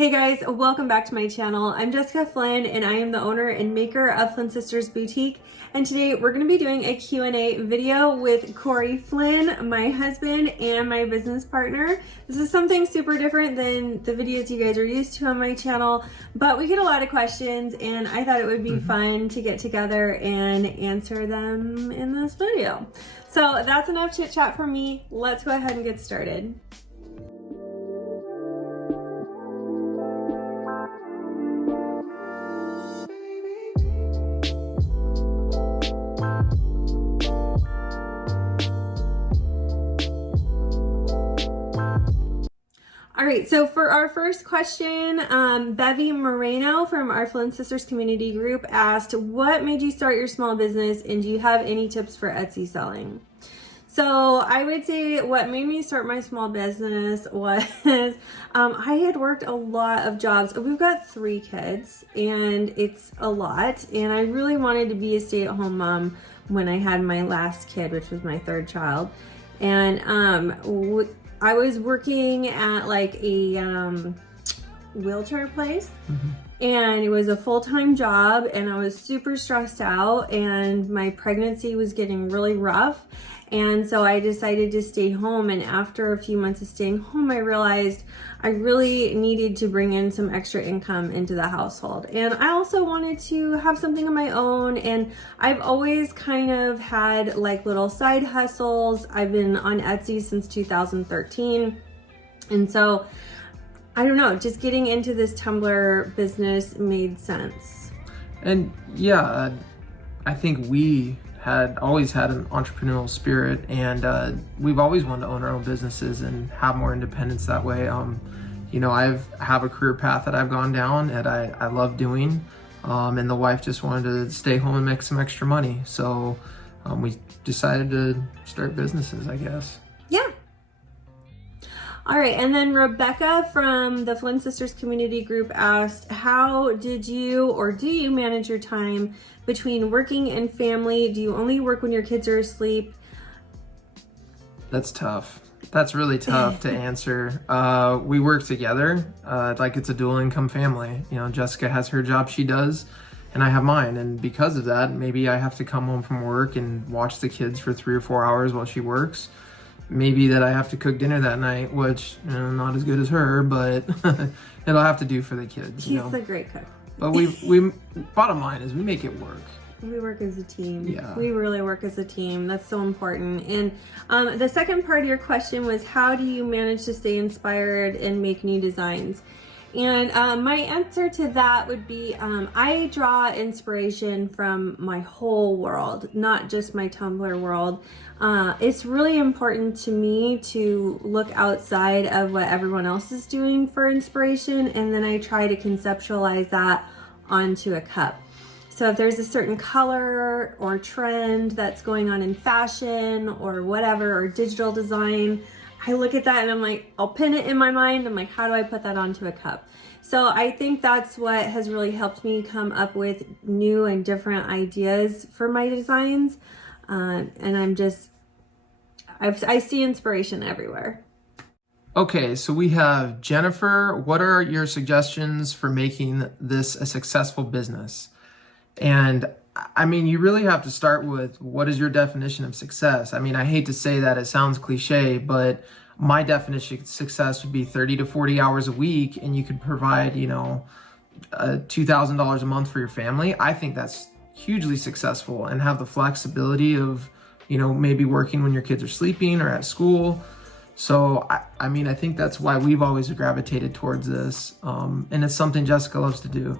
Hey guys, welcome back to my channel. I'm Jessica Flynn and I am the owner and maker of Flynn Sisters Boutique. And today we're going to be doing a Q&A video with Corey Flynn, my husband and my business partner. This is something super different than the videos you guys are used to on my channel, but we get a lot of questions and I thought it would be fun to get together and answer them in this video. So that's enough chit chat for me. Let's go ahead and get started. All right, so for our first question, Bevy Moreno from our Flynn Sisters community group asked, what made you start your small business and do you have any tips for Etsy selling? So I would say what made me start my small business was I had worked a lot of jobs. We've got 3 kids and it's a lot. And I really wanted to be a stay-at-home mom when I had my last kid, which was my 3rd child. And I was working at like a wheelchair place and it was a full-time job and I was super stressed out and my pregnancy was getting really rough. And so I decided to stay home, and after a few months of staying home, I realized I really needed to bring in some extra income into the household. And I also wanted to have something of my own, and I've always kind of had like little side hustles. I've been on Etsy since 2013. And so, I don't know, just getting into this Tumblr business made sense. And yeah, I think we always had an entrepreneurial spirit, and we've always wanted to own our own businesses and have more independence that way. You know, I have a career path that I've gone down and I love doing, and the wife just wanted to stay home and make some extra money. So we decided to start businesses, I guess. Yeah. All right, and then Rebecca from the Flynn Sisters community group asked, how did you or do you manage your time between working and family? Do you only work when your kids are asleep? That's tough. That's really tough to answer. We work together, like it's a dual income family. You know, Jessica has her job she does, and I have mine. And because of that, maybe I have to come home from work and watch the kids for 3 or 4 hours while she works. Maybe that I have to cook dinner that night, which, you know, not as good as her, but it'll have to do for the kids. She's a great cook. But we bottom line is we make it work. We work as a team. Yeah. We really work as a team. That's so important. And the second part of your question was, how do you manage to stay inspired and make new designs? And my answer to that would be, I draw inspiration from my whole world, not just my Tumblr world. It's really important to me to look outside of what everyone else is doing for inspiration, and then I try to conceptualize that onto a cup. So if there's a certain color or trend that's going on in fashion or whatever, or digital design, I look at that and I'm like, I'll pin it in my mind. I'm like, how do I put that onto a cup? So I think that's what has really helped me come up with new and different ideas for my designs. And I see inspiration everywhere. Okay, so we have Jennifer. What are your suggestions for making this a successful business? And I mean, you really have to start with, what is your definition of success? I mean, I hate to say that, it sounds cliche, but my definition of success would be 30 to 40 hours a week, and you could provide, you know, $2,000 a month for your family. I think that's hugely successful, and have the flexibility of, you know, maybe working when your kids are sleeping or at school. So, I mean, I think that's why we've always gravitated towards this, and it's something Jessica loves to do.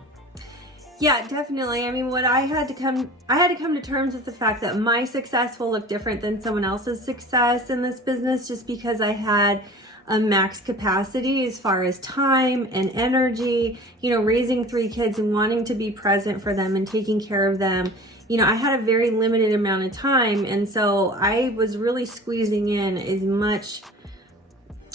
Yeah, definitely. I mean, I had to come to terms with the fact that my success will look different than someone else's success in this business, just because I had a max capacity as far as time and energy, you know, raising 3 kids and wanting to be present for them and taking care of them. You know, I had a very limited amount of time, and so I was really squeezing in as much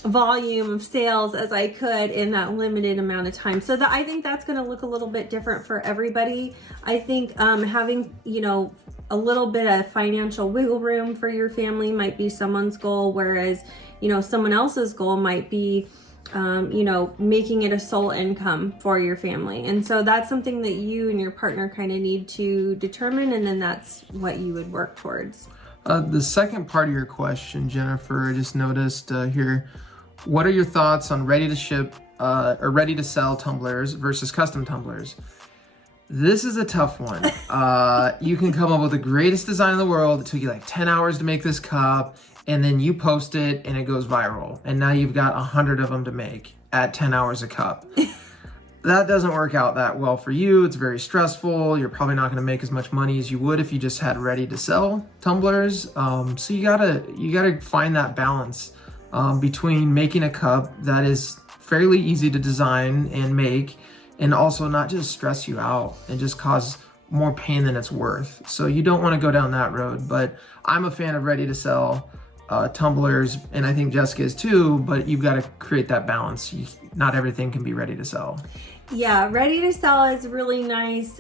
volume of sales as I could in that limited amount of time. So I think that's going to look a little bit different for everybody. I think having, you know, a little bit of financial wiggle room for your family might be someone's goal, whereas, you know, someone else's goal might be making it a sole income for your family. And so that's something that you and your partner kind of need to determine, and then that's what you would work towards. The second part of your question, Jennifer, I just noticed here, what are your thoughts on ready to ship or ready to sell tumblers versus custom tumblers? This is a tough one. You can come up with the greatest design in the world. It took you like 10 hours to make this cup, and then you post it and it goes viral. And now you've got 100 of them to make at 10 hours a cup. That doesn't work out that well for you. It's very stressful. You're probably not going to make as much money as you would if you just had ready to sell tumblers. So you gotta find that balance between making a cup that is fairly easy to design and make, and also not just stress you out and just cause more pain than it's worth. So you don't want to go down that road. But I'm a fan of ready to sell tumblers, and I think Jessica is too, but you've got to create that balance. Not everything can be ready to sell. Yeah, ready to sell is really nice.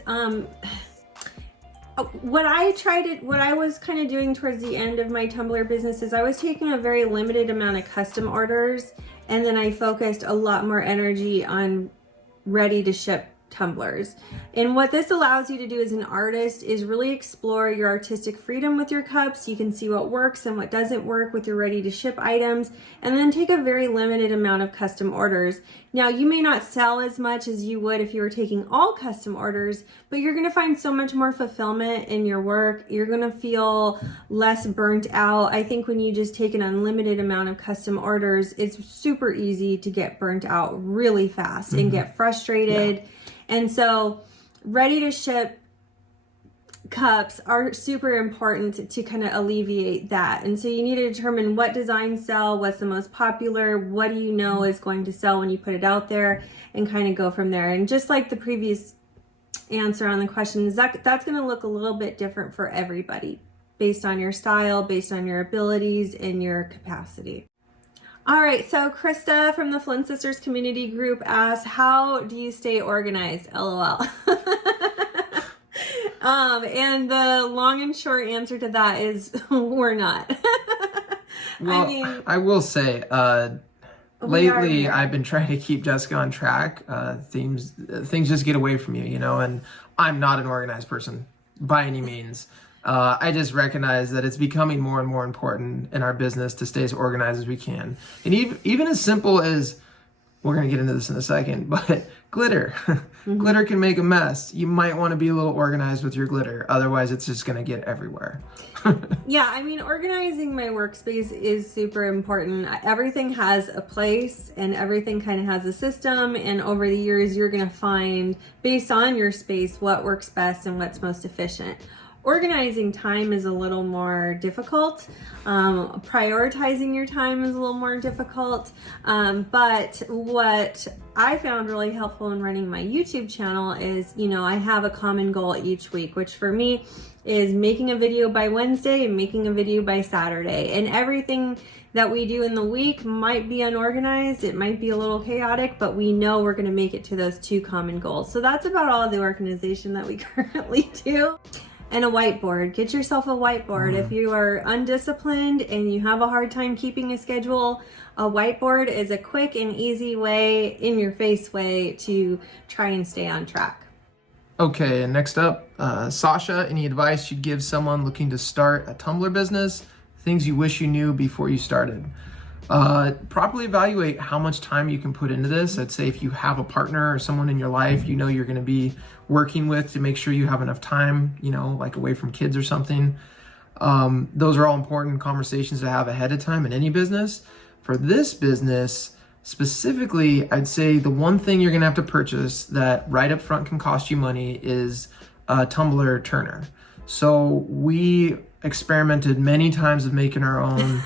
What I was kind of doing towards the end of my Tumbler business is I was taking a very limited amount of custom orders, and then I focused a lot more energy on ready to ship tumblers. And what this allows you to do as an artist is really explore your artistic freedom with your cups. You can see what works and what doesn't work with your ready to ship items, and then take a very limited amount of custom orders. Now, you may not sell as much as you would if you were taking all custom orders, but you're going to find so much more fulfillment in your work. You're going to feel less burnt out. I think when you just take an unlimited amount of custom orders, it's super easy to get burnt out really fast and get frustrated. Yeah. And so ready to ship cups are super important to kind of alleviate that. And so you need to determine what designs sell, what's the most popular, what do you know is going to sell when you put it out there, and kind of go from there. And just like the previous answer on the questions, that's going to look a little bit different for everybody based on your style, based on your abilities and your capacity. All right, so Krista from the Flynn Sisters community group asks, how do you stay organized? LOL. And the long and short answer to that is we're not. Well, I will say, lately I've been trying to keep Jessica on track. Things just get away from you, and I'm not an organized person by any means. I just recognize that it's becoming more and more important in our business to stay as organized as we can. And even as simple as, we're going to get into this in a second, but glitter. Glitter can make a mess. You might want to be a little organized with your glitter. Otherwise, it's just going to get everywhere. Yeah, I mean, organizing my workspace is super important. Everything has a place and everything kind of has a system. And over the years, you're going to find, based on your space, what works best and what's most efficient. Organizing time is a little more difficult. Prioritizing your time is a little more difficult. But what I found really helpful in running my YouTube channel is, I have a common goal each week, which for me is making a video by Wednesday and making a video by Saturday. And everything that we do in the week might be unorganized, it might be a little chaotic, but we know we're going to make it to those two common goals. So that's about all the organization that we currently do. And a whiteboard. Get yourself a whiteboard. If you are undisciplined and you have a hard time keeping a schedule, a whiteboard is a quick and easy way, in your face way, to try and stay on track. Okay, and next up, Sasha, any advice you'd give someone looking to start a Tumblr business? Things you wish you knew before you started. Properly evaluate how much time you can put into this. I'd say if you have a partner or someone in your life you're going to be working with, to make sure you have enough time, like away from kids or something. Those are all important conversations to have ahead of time in any business. For this business specifically, I'd say the one thing you're going to have to purchase that right up front can cost you money is a Tumbler turner. So we experimented many times with making our own.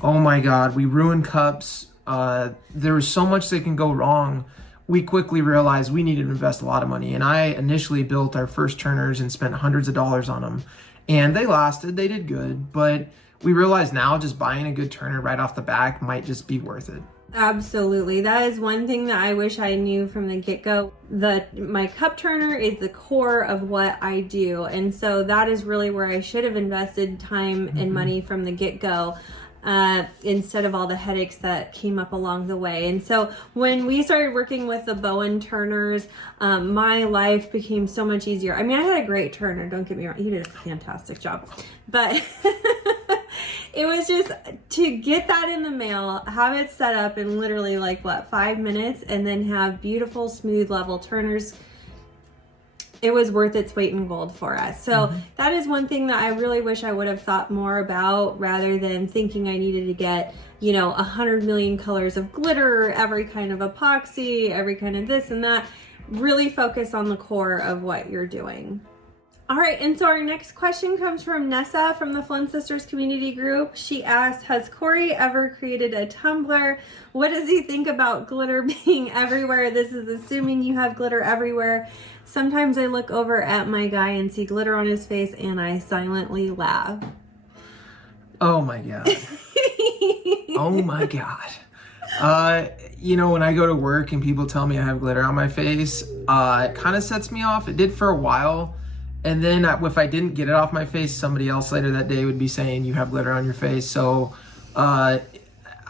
Oh my God, we ruined cups. There was so much that can go wrong. We quickly realized we needed to invest a lot of money. And I initially built our first turners and spent hundreds of dollars on them. And they lasted, they did good. But we realize now just buying a good turner right off the back might just be worth it. Absolutely. That is one thing that I wish I knew from the get-go. My cup turner is the core of what I do. And so that is really where I should have invested time and money from the get-go. instead of all the headaches that came up along the way. And so when we started working with the Bowen turners, my life became so much easier. I mean, I had a great turner, don't get me wrong. He did a fantastic job. But it was just to get that in the mail, have it set up in literally like, 5 minutes, and then have beautiful, smooth, level turners. It was worth its weight in gold for us. So that is one thing that I really wish I would have thought more about, rather than thinking I needed to get, 100 million colors of glitter, every kind of epoxy, every kind of this and that. Really focus on the core of what you're doing. All right, and so our next question comes from Nessa from the Flynn Sisters community group. She asked, has Corey ever created a Tumblr? What does he think about glitter being everywhere? This is assuming you have glitter everywhere. Sometimes I look over at my guy and see glitter on his face and I silently laugh. Oh my God. Oh my God. When I go to work and people tell me I have glitter on my face, it kind of sets me off. It did for a while. And then if I didn't get it off my face, somebody else later that day would be saying you have glitter on your face. So I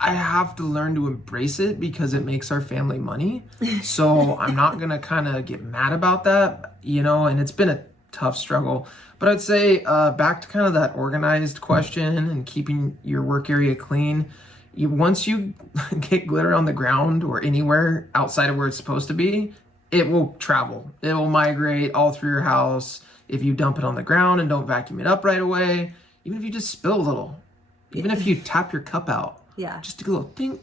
have to learn to embrace it because it makes our family money. So I'm not going to kind of get mad about that, and it's been a tough struggle. But I'd say back to kind of that organized question and keeping your work area clean. Once you get glitter on the ground or anywhere outside of where it's supposed to be, it will travel. It will migrate all through your house. If you dump it on the ground and don't vacuum it up right away, even if you just spill a little, even if you tap your cup out, just a little ding,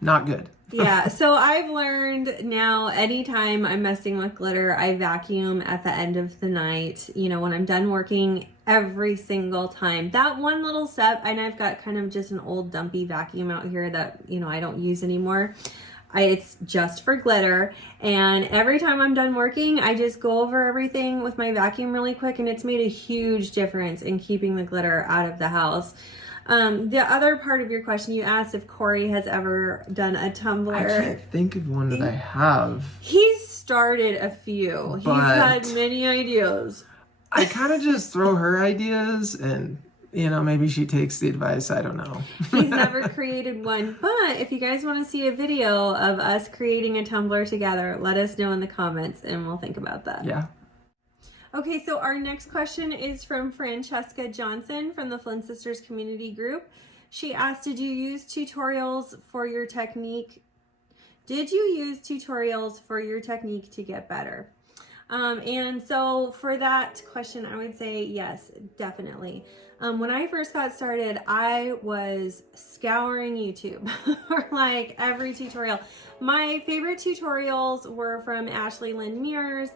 not good. Yeah, so I've learned now anytime I'm messing with glitter, I vacuum at the end of the night, when I'm done working, every single time. That one little step, and I've got kind of just an old dumpy vacuum out here that, I don't use anymore. It's just for glitter, and every time I'm done working, I just go over everything with my vacuum really quick, and it's made a huge difference in keeping the glitter out of the house. The other part of your question, you asked if Corey has ever done a Tumblr. I can't think of one that I have. He's started a few. He's had many ideas. I kind of just throw her ideas and maybe she takes the advice. I don't know. He's never created one. But if you guys want to see a video of us creating a Tumblr together, let us know in the comments and we'll think about that. Yeah. Okay, so our next question is from Francesca Johnson from the Flynn Sisters community group. She asked, did you use tutorials for your technique? Did you use tutorials for your technique to get better? And so for that question, I would say yes, definitely. When I first got started, I was scouring YouTube for like every tutorial. My favorite tutorials were from Ashley Lynn Mears,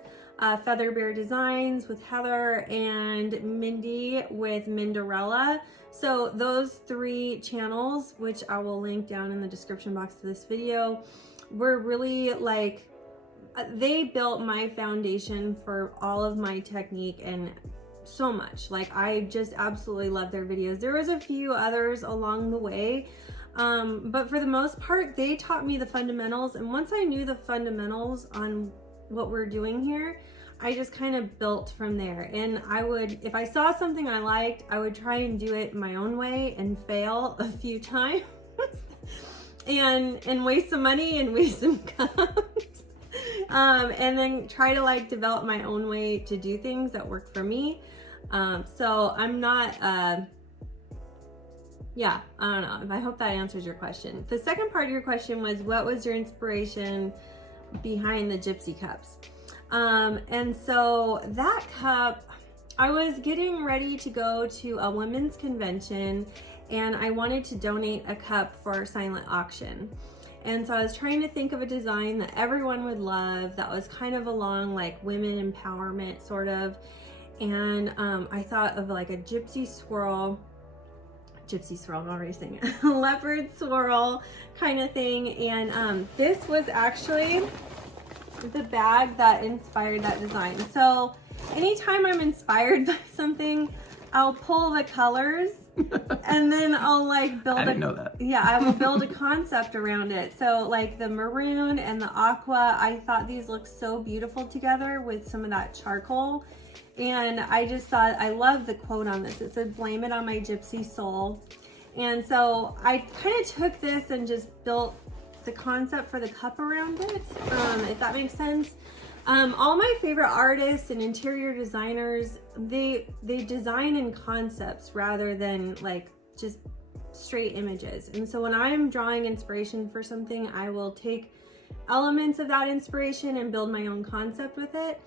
Feather Bear Designs with Heather, and Mindy with Minderella. So those 3 channels, which I will link down in the description box of this video, were really like, they built my foundation for all of my technique and so much. Like, I just absolutely love their videos. There was a few others along the way, but for the most part, they taught me the fundamentals. And once I knew the fundamentals on what we're doing here, I just kind of built from there. And I would, if I saw something I liked, I would try and do it my own way and fail a few times and waste some money and waste some cups. And then try to like develop my own way to do things that work for me. So I'm not, yeah, I don't know. I hope that answers your question. The second part of your question was, what was your inspiration behind the Gypsy cups? And so that cup, I was getting ready to go to a women's convention and I wanted to donate a cup for silent auction. And so I was trying to think of a design that everyone would love that was kind of along like women empowerment sort of. And I thought of like a gypsy swirl, I'm already saying it, leopard swirl kind of thing. And this was actually the bag that inspired that design. So anytime I'm inspired by something, I'll pull the colors and then I'll like build I didn't know that. Yeah, I will build a concept around it. So like the maroon and the aqua, I thought these looked so beautiful together with some of that charcoal. And I just thought, I love the quote on this. It said, blame it on my gypsy soul. And so I kind of took this and just built the concept for the cup around it, if that makes sense. All my favorite artists and interior designers, they design in concepts rather than like just straight images. And so when I'm drawing inspiration for something, I will take elements of that inspiration and build my own concept with it.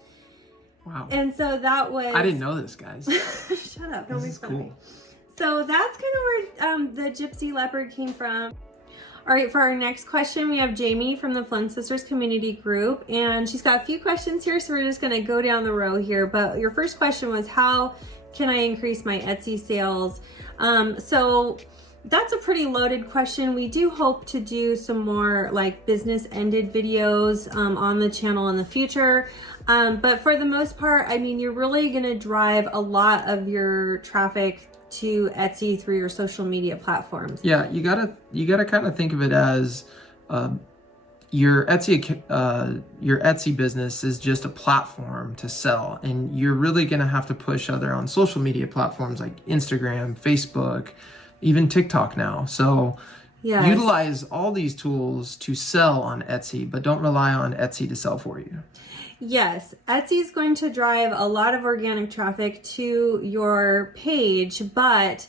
Wow. And so that was... I didn't know this, guys. Shut up, don't be funny. Cool. So that's kind of where the Gypsy leopard came from. All right, for our next question, we have Jamie from the Flynn Sisters community group, and she's got a few questions here, so we're just gonna go down the row here. But your first question was, how can I increase my Etsy sales? So that's a pretty loaded question. We do hope to do some more like business ended videos on the channel in the future. But for the most part, I mean, you're really gonna drive a lot of your traffic to Etsy through your social media platforms. Yeah, you gotta kind of think of it as your Etsy business is just a platform to sell, and you're really gonna have to push other on social media platforms like Instagram, Facebook, even TikTok now. So yes, utilize all these tools to sell on Etsy, but don't rely on Etsy to sell for you. Yes, Etsy is going to drive a lot of organic traffic to your page, but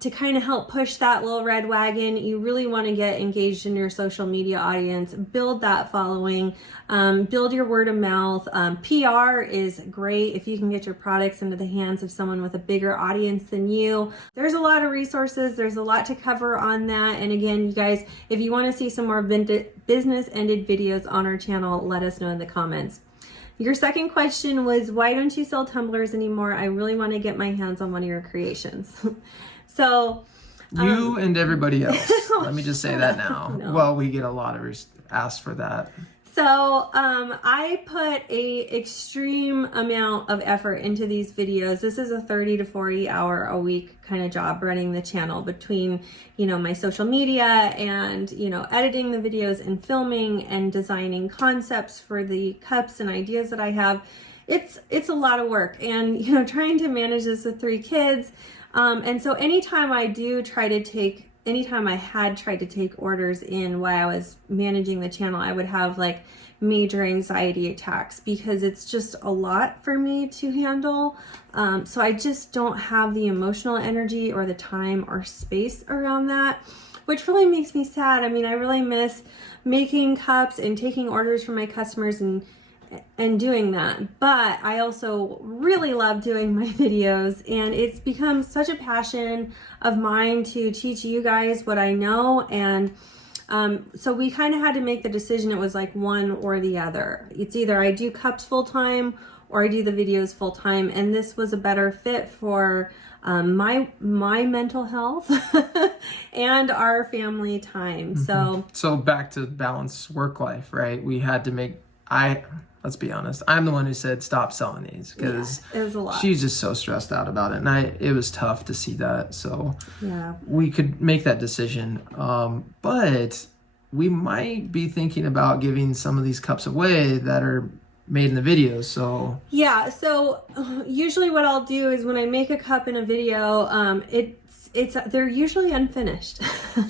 to kind of help push that little red wagon, you really want to get engaged in your social media audience, build that following, build your word of mouth. PR is great if you can get your products into the hands of someone with a bigger audience than you. There's a lot of resources. There's a lot to cover on that. And again, you guys, if you want to see some more business ended videos on our channel, let us know in the comments. Your second question was, why don't you sell tumblers anymore? I really want to get my hands on one of your creations. So you and everybody else. Let me just say that now. No. Well, we get a lot of asks for that. So I put a extreme amount of effort into these videos. This is a 30 to 40 hour a week kind of job running the channel between, you know, my social media and, you know, editing the videos and filming and designing concepts for the cups and ideas that I have. It's a lot of work, and, you know, trying to manage this with 3 kids. And so anytime I had tried to take orders in while I was managing the channel, I would have like major anxiety attacks because it's just a lot for me to handle. So I just don't have the emotional energy or the time or space around that, which really makes me sad. I mean, I really miss making cups and taking orders from my customers and doing that, but I also really love doing my videos, and it's become such a passion of mine to teach you guys what I know. And so we kind of had to make the decision. It was like one or the other. It's either I do cups full time or I do the videos full time, and this was a better fit for my mental health and our family time. Mm-hmm. So back to balance work life, right? We had to make let's be honest, I'm the one who said stop selling these because it was a lot. She's just so stressed out about it, and it was tough to see that. So yeah, we could make that decision, but we might be thinking about giving some of these cups away that are made in the videos. So yeah, so usually what I'll do is when I make a cup in a video, they're usually unfinished.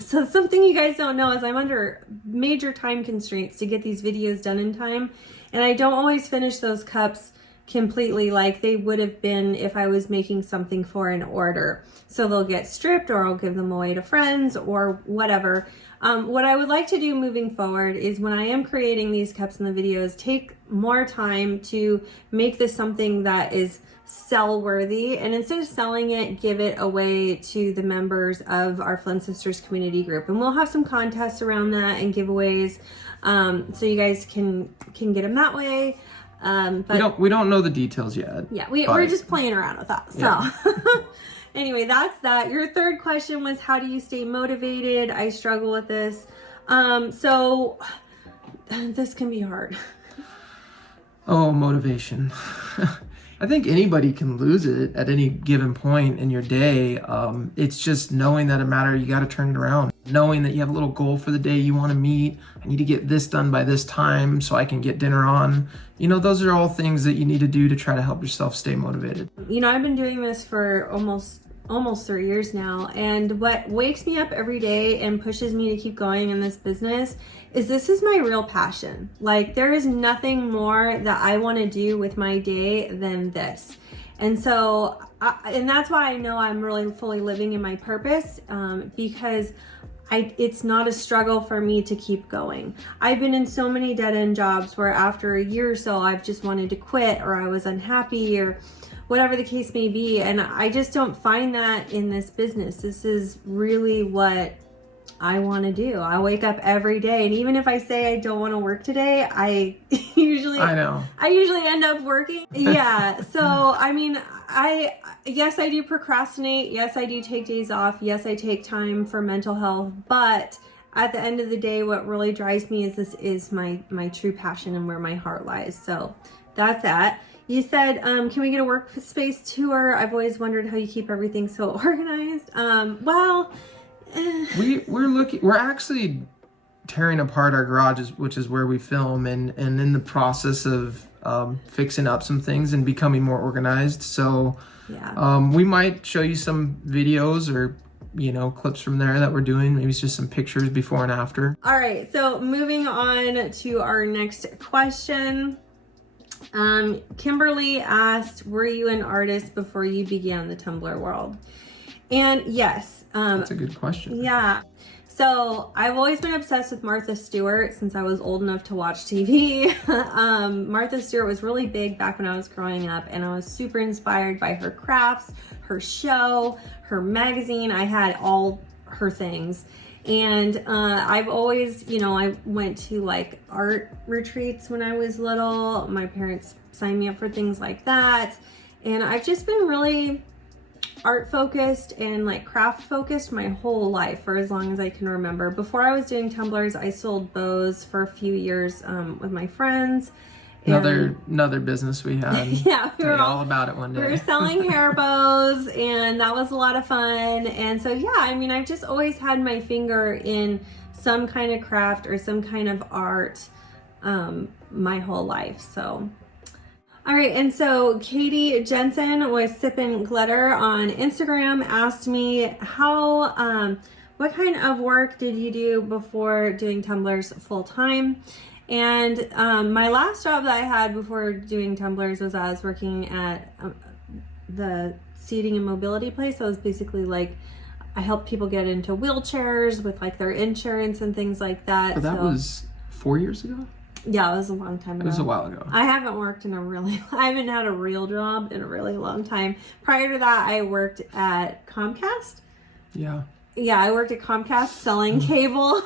So something you guys don't know is I'm under major time constraints to get these videos done in time, and I don't always finish those cups completely like they would have been if I was making something for an order. So they'll get stripped, or I'll give them away to friends or whatever. What I would like to do moving forward is when I am creating these cups in the videos, take more time to make this something that is sell worthy, and instead of selling it, give it away to the members of our Flynn Sisters community group, and we'll have some contests around that and giveaways, so you guys can get them that way. But we don't know the details yet. Yeah, we're just playing around with that. So yeah. Anyway, that's that. Your third question was, how do you stay motivated? I struggle with this. So this can be hard. Oh, motivation. I think anybody can lose it at any given point in your day. It's just knowing that you got to turn it around. Knowing that you have a little goal for the day you want to meet. I need to get this done by this time so I can get dinner on. You know, those are all things that you need to do to try to help yourself stay motivated. You know, I've been doing this for almost almost 3 years now. And what wakes me up every day and pushes me to keep going in this business is this is my real passion. Like, there is nothing more that I want to do with my day than this. And so, and that's why I know I'm really fully living in my purpose, because it's not a struggle for me to keep going. I've been in so many dead-end jobs where after a year or so, I've just wanted to quit, or I was unhappy, or whatever the case may be. And I just don't find that in this business. This is really what I want to do. I wake up every day, and even if I say I don't want to work today, I usually end up working. Yeah. So, I mean, yes, I do procrastinate. Yes, I do take days off. Yes, I take time for mental health, but at the end of the day, what really drives me is this is my true passion and where my heart lies. So that's that. You said, can we get a workspace tour? I've always wondered how you keep everything so organized. We're actually tearing apart our garages, which is where we film, and in the process of fixing up some things and becoming more organized. So yeah. We might show you some videos or clips from there that we're doing. Maybe it's just some pictures before and after. All right, so moving on to our next question. Kimberly asked, were you an artist before you began the Tumblr world? And yes. That's a good question. Yeah. So I've always been obsessed with Martha Stewart since I was old enough to watch TV. Martha Stewart was really big back when I was growing up, and I was super inspired by her crafts, her show, her magazine. I had all her things. And I've always, I went to like art retreats when I was little. My parents signed me up for things like that. And I've just been really art focused and like craft focused my whole life for as long as I can remember. Before I was doing Tumblers, I sold bows for a few years with my friends. Another business we had. Yeah, we were all about it one day. We were selling hair bows, and that was a lot of fun. And so yeah, I mean, I've just always had my finger in some kind of craft or some kind of art my whole life. So all right, and so Katie Jensen with Sippin' Glitter on Instagram asked me what kind of work did you do before doing Tumblers full time? And my last job that I had before doing Tumblers was I was working at the seating and mobility place. So it was basically like I helped people get into wheelchairs with like their insurance and things like that. But that was 4 years ago? Yeah, it was a long time ago. It was a while ago. I haven't had a real job in a really long time. Prior to that, I worked at Comcast. Yeah. Yeah, I worked at Comcast selling cable.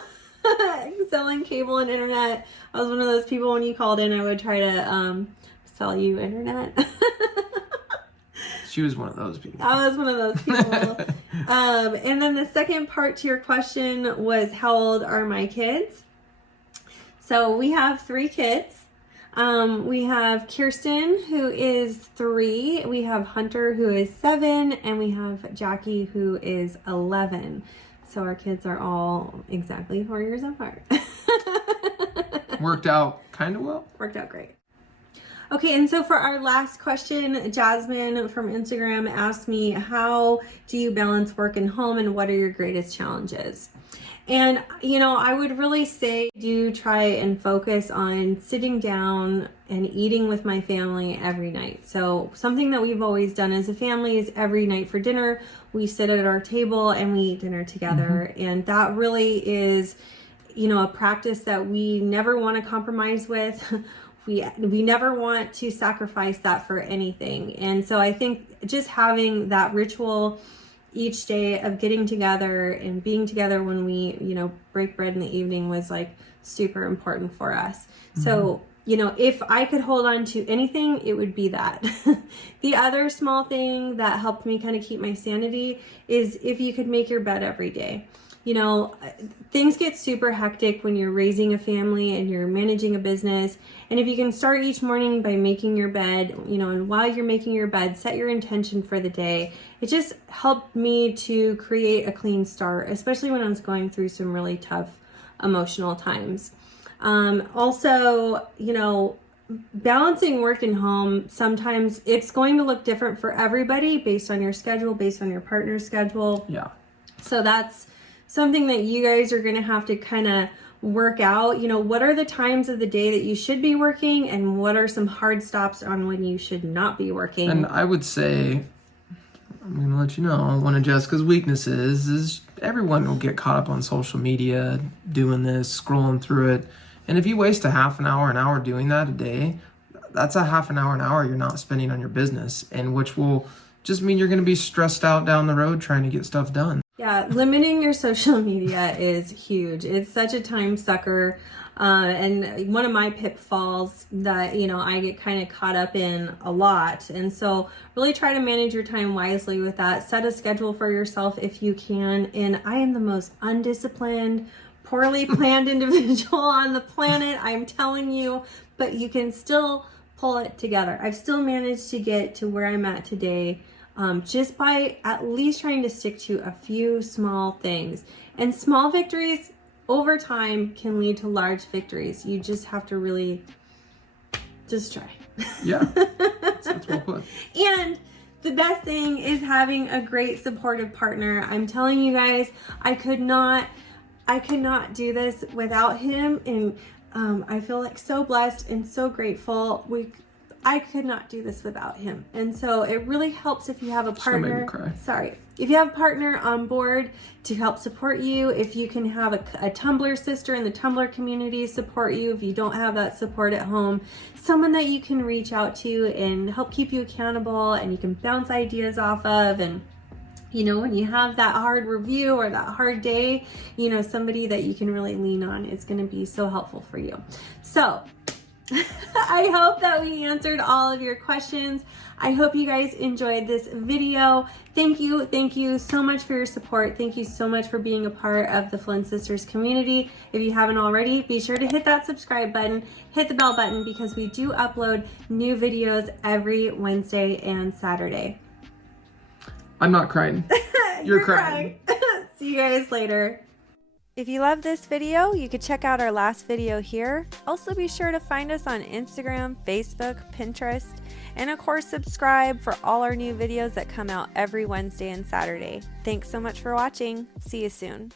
Selling cable and internet. I was one of those people when you called in, I would try to sell you internet. She was one of those people. I was one of those people. And then the second part to your question was, how old are my kids? So we have 3 kids. We have Kirsten, who is 3. We have Hunter, who is 7. And we have Jackie, who is 11. So our kids are all exactly 4 years apart. Worked out kind of well. Worked out great. Okay, and so for our last question, Jasmine from Instagram asked me, how do you balance work and home, and what are your greatest challenges? And, I would really say do try and focus on sitting down and eating with my family every night. So something that we've always done as a family is every night for dinner, we sit at our table and we eat dinner together. Mm-hmm. And that really is, a practice that we never want to compromise with. We never want to sacrifice that for anything. And so I think just having that ritual each day of getting together and being together when we, break bread in the evening was like super important for us. Mm-hmm. So, if I could hold on to anything, it would be that. The other small thing that helped me kind of keep my sanity is if you could make your bed every day. Things get super hectic when you're raising a family and you're managing a business. And if you can start each morning by making your bed, and while you're making your bed, set your intention for the day. It just helped me to create a clean start, especially when I was going through some really tough emotional times. Also, balancing work and home, sometimes it's going to look different for everybody based on your schedule, based on your partner's schedule. Yeah. So that's something that you guys are going to have to kind of work out. You know, what are the times of the day that you should be working, and what are some hard stops on when you should not be working? And I would say, I'm going to let you know, one of Jessica's weaknesses is everyone will get caught up on social media, doing this, scrolling through it. And if you waste a half an hour doing that a day, that's a half an hour you're not spending on your business, and which will just mean you're going to be stressed out down the road trying to get stuff done. Yeah, limiting your social media is huge. It's such a time sucker. And one of my pitfalls that, you know, I get kind of caught up in a lot. And so really try to manage your time wisely with that. Set a schedule for yourself if you can. And I am the most undisciplined, poorly planned individual on the planet, I'm telling you, but you can still pull it together. I've still managed to get to where I'm at today, just by at least trying to stick to a few small things. And small victories over time can lead to large victories. You just have to really just try. Yeah, that's well put. And the best thing is having a great supportive partner. I'm telling you guys, I could not do this without him, and I feel like so blessed and so grateful. I could not do this without him. And so it really helps if you have a partner. Still made me cry. Sorry. If you have a partner on board to help support you, if you can have a Tumbler sister in the Tumblr community support you, if you don't have that support at home, someone that you can reach out to and help keep you accountable and you can bounce ideas off of. And you know, when you have that hard review or that hard day, you know, somebody that you can really lean on is going to be so helpful for you. So I hope that we answered all of your questions. I hope you guys enjoyed this video. Thank you so much for your support. Thank you so much for being a part of the Flynn Sisters community. If you haven't already, be sure to hit that subscribe button, hit the bell button, because we do upload new videos every Wednesday and Saturday. I'm not crying. You're crying. See you guys later. If you love this video, you could check out our last video here. Also be sure to find us on Instagram, Facebook, Pinterest, and of course subscribe for all our new videos that come out every Wednesday and Saturday. Thanks so much for watching. See you soon.